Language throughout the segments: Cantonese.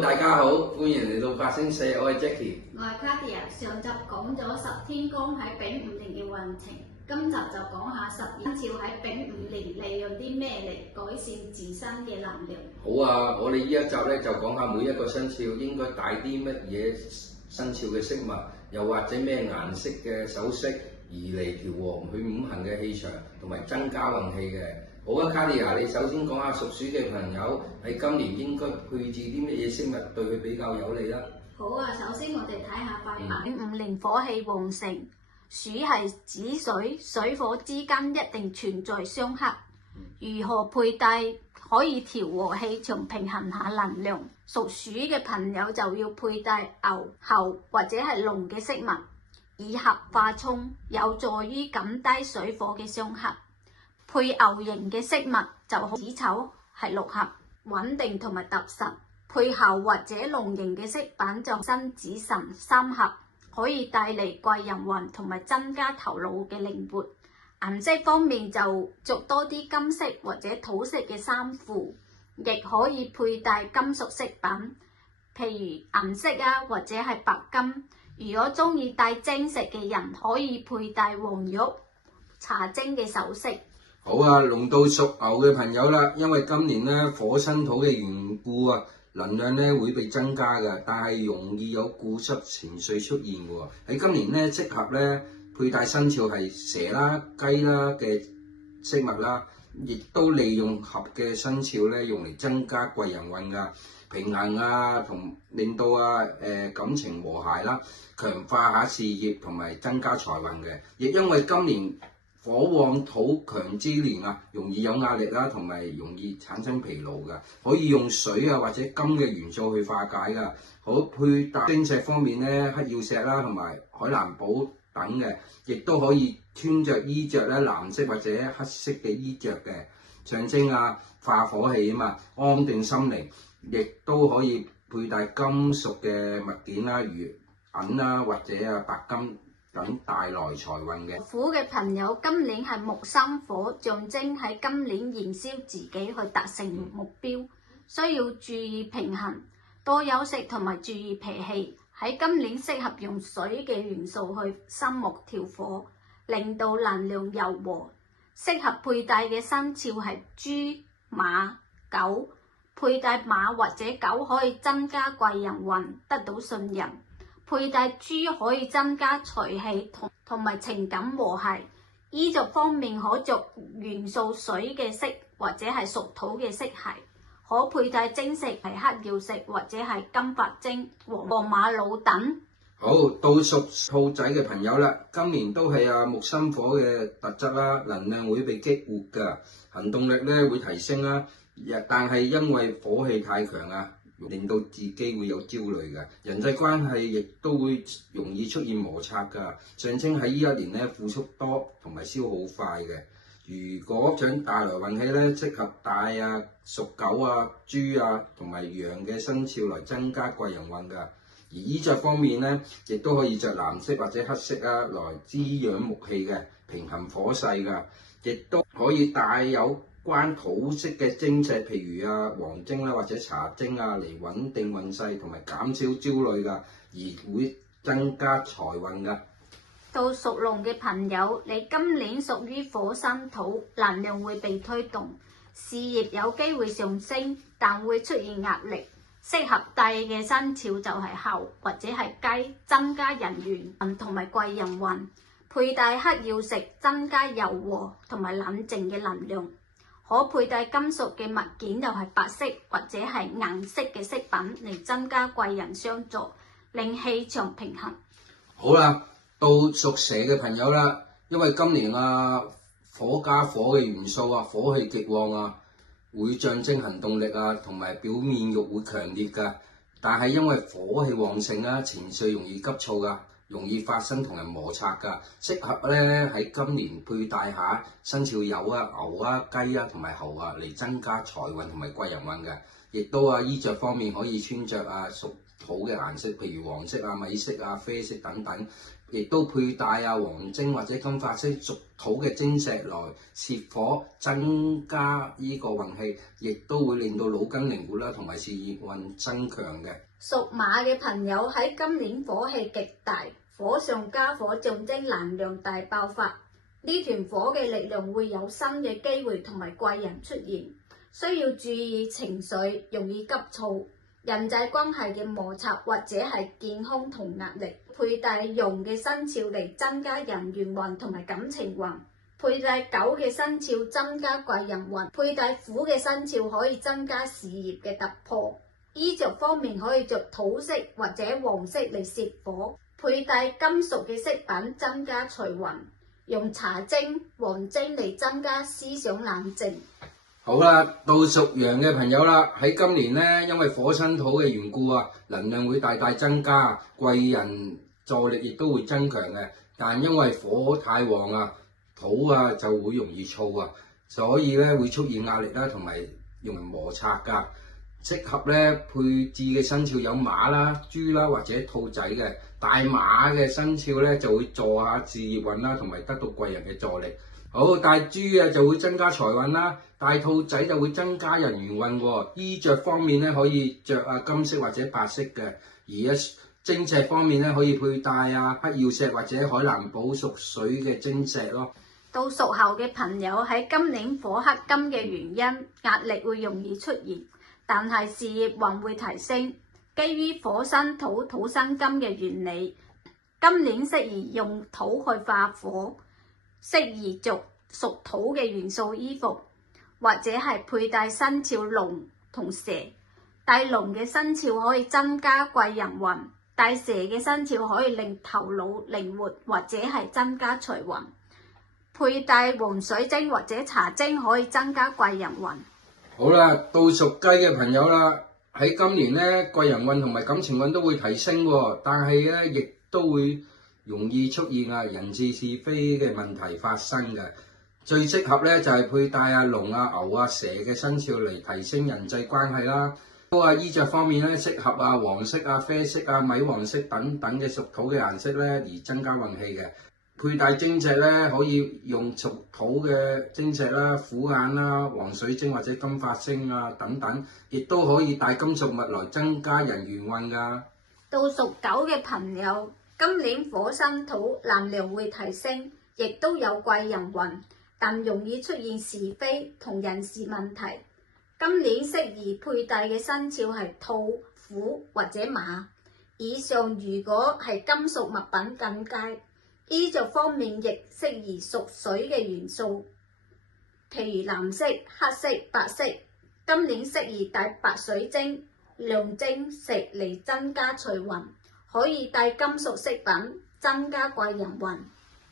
Hello， 大家好，歡迎嚟到發聲社，我係 Jackie。我係 Katia， 上集講咗十天干喺丙午年嘅運程，今集就講下十二生肖喺丙午年利用啲咩嚟改善自身嘅能量。好啊，我哋呢一集咧就講下每一個生肖應該帶啲乜嘢生肖嘅飾物，又或者咩顏色嘅首飾，而嚟調和佢五行嘅氣場，同埋增加運氣嘅。好啊 ，Katia， 你首先講下屬鼠嘅朋友喺今年應該配置啲乜嘢飾物對佢比較有利啦。好啊，首先我哋睇下塊板。丙午年火氣旺盛，鼠係子水，水火之間一定存在相克。如何佩戴可以調和氣場，平衡下能量？屬鼠嘅朋友就要佩戴牛、猴或者係龍嘅飾物，以合化沖，有助於減低水火嘅相克。配牛形嘅飾物就好，子丑係六合，穩定同埋踏實。配猴或者龍形嘅飾品就申子辰三合，可以帶嚟貴人運同埋增加頭腦嘅靈活。顏色方面就着多啲金色或者土色嘅衫褲，亦可以佩戴金屬飾品，譬如銀色啊或者係白金。如果中意戴晶石嘅人，可以佩戴黃玉、茶晶嘅首飾。好啊，龍到屬牛嘅朋友啦，因為今年咧火生土嘅緣故啊，能量咧會被增加嘅，但係容易有固執情緒出現嘅喎。喺今年咧適合咧佩戴生肖係蛇啦、雞啦嘅飾物啦，亦都利用合嘅生肖咧用嚟增加貴人運噶，平衡啊同令到感情和諧啦，強化下事業同埋增加財運嘅。亦因為今年火旺土強之年啊，容易有壓力啦，同埋容易產生疲勞㗎，可以用水啊或者金嘅元素去化解㗎。好，配搭晶石方面咧，黑曜石啦同埋海藍寶等嘅，亦都可以穿着衣着咧藍色或者黑色嘅衣着嘅，象徵化火氣啊嘛，安定心靈。亦都可以佩戴金屬嘅物件啦，如銀啦或者白金等帶來財運嘅。虎嘅朋友今年係木生火，象徵喺今年燃燒自己去達成目標，需要注意平衡，多休息同埋注意脾氣。喺今年適合用水嘅元素去生木調火，令到能量柔和。適合佩戴嘅生肖係豬、馬、狗。佩戴馬或者狗可以增加貴人運，得到信任。佩戴豬可以增加財氣同埋情感和諧。衣着方面可着元素水嘅色或者係屬土嘅色系，可佩戴晶石係黑曜石或者係金髮晶、黃瑪瑙等。好，到屬兔仔嘅朋友啦，今年都係木生火嘅特質啦，能量會被激活噶，行動力咧會提升啦。但係因為火氣太強啊，令到自己會有焦慮嘅，人際關係亦都會容易出現摩擦㗎，象徵喺呢一年咧付出多同埋消耗快嘅。如果想帶來運氣咧，適合帶屬狗豬同埋羊嘅生肖來增加貴人運㗎。而衣着方面咧，亦都可以着藍色或者黑色來滋養木氣嘅，平衡火勢㗎，亦都可以帶有關土色嘅晶石，譬如黃晶啦或者茶晶嚟穩定運勢同埋減少焦慮㗎，而會增加財運㗎。到屬龍嘅朋友，你今年屬於火生土，能量會被推動，事業有機會上升，但會出現壓力。適合戴嘅生肖就係猴或者係雞，增加人緣運同埋貴人運。佩戴黑曜石增加柔和同埋冷靜嘅能量。可佩戴金屬嘅物件就係白色或者係銀色嘅飾品嚟增加貴人相助，令氣場平衡。好啦，到屬蛇嘅朋友啦，因為今年火加火嘅元素火氣極旺會象徵行動力同埋表面欲會強烈㗎，但係因為火氣旺盛情緒容易急躁㗎，容易發生同人摩擦㗎，適合咧喺今年佩戴下生肖有牛雞同埋猴嚟增加財運同埋貴人運嘅。亦都衣着方面可以穿着屬土嘅顏色，譬如黃色米色啡色等等，亦都佩戴黃晶或者金髮色屬土嘅晶石來攝火，增加呢個運氣，亦都會令到腦筋靈活啦，同埋事業運增強嘅。屬馬嘅朋友喺今年火氣極大，火上加火象徵能量大爆發。呢團火嘅力量會有新嘅機會同埋貴人出現，需要注意情緒，容易急躁，人際關係嘅摩擦或者係健康同壓力。佩戴龍嘅生肖嚟增加人緣運同埋感情運，佩戴狗嘅生肖增加貴人運，佩戴虎嘅生肖可以增加事業嘅突破。衣着方面可以着土色或者黃色嚟攝火，佩戴金屬嘅飾品增加財運，用茶晶、黃晶嚟增加思想冷靜。好啦，到屬羊嘅朋友啦，喺今年呢，因為火生土嘅緣故能量會大大增加，貴人助力亦都會增強嘅。但因為火太旺土就會容易燥所以咧會出現壓力啦，同埋用嚟摩擦㗎。適合咧配置嘅生肖有馬啦、豬啦或者兔仔嘅。大馬嘅生肖咧就會助下事業運啦，同埋得到貴人嘅助力。好，大豬就會增加財運啦，大兔仔就會增加人緣運喎。衣着方面咧可以着金色或者白色嘅，而晶石方面咧可以佩戴黑曜石或者海藍寶屬水嘅晶石咯。到屬猴嘅朋友喺今年火克金嘅原因，壓力會容易出現，但係事業運會提升。基於火生土，土生金嘅原理，今年適宜用土去化火，適宜着屬土嘅元素衣服，或者係佩戴生肖龍同蛇。帶龍嘅生肖可以增加貴人運，帶蛇嘅生肖可以令頭腦靈活，或者係增加財運。佩戴黃水晶或者茶晶可以增加貴人運。好啦，到屬雞嘅朋友啦，喺今年咧貴人運同埋感情運都會提升喎，但係咧亦都會容易出現人事是非嘅問題發生嘅。最適合咧就係佩戴龍牛蛇嘅生肖嚟提升人際關係啦。衣着方面咧適合黃色啡色米黃色等等嘅屬土嘅顏色咧而增加運氣嘅。佩戴晶石咧可以用屬土嘅晶石啦、虎眼啦、黃水晶或者金髮星等等，亦都可以帶金屬物來增加人緣運㗎。到屬狗嘅朋友，今年火生土，能量會提升，亦都有貴人運，但容易出現是非同人事問題。今年適宜佩戴嘅生肖係兔、虎或者馬。以上如果係金屬物品更佳。衣着方面亦適宜屬水嘅元素，譬如藍色、黑色、白色。今年適宜帶白水晶、亮晶石嚟增加財運，可以帶金屬飾品增加貴人運。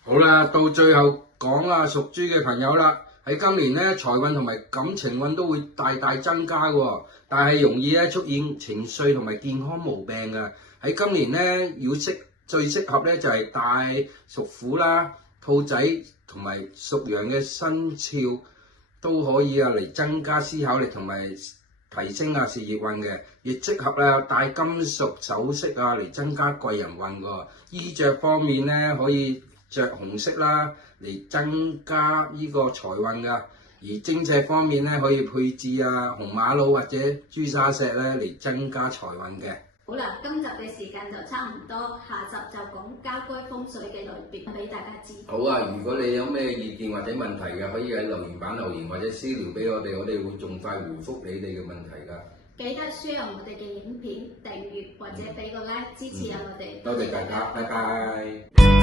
好啦，到最後講屬豬嘅朋友啦，喺今年咧財運同埋感情運都會大大增加喎，但係容易咧出現情緒同埋健康毛病嘅。喺今年咧最適合咧就係帶屬虎啦、兔仔同埋屬羊嘅生肖都可以嚟增加思考力同埋提升事業運嘅，亦適合帶金屬首飾嚟增加貴人運喎。衣着方面咧可以着紅色啦嚟增加呢個財運㗎，而晶石方面咧可以配置紅瑪瑙或者朱砂石咧嚟增加財運嘅。好啦，今集嘅時間就差唔多，下集就講家居風水嘅類別俾大家知。好如果你有咩意見或者問題嘅，可以喺留言板留言或者私聊俾我哋，我哋會盡快回覆你哋嘅問題㗎。記得 share 我哋嘅影片、訂閱或者俾個 like 支持我哋。多謝大家，拜拜。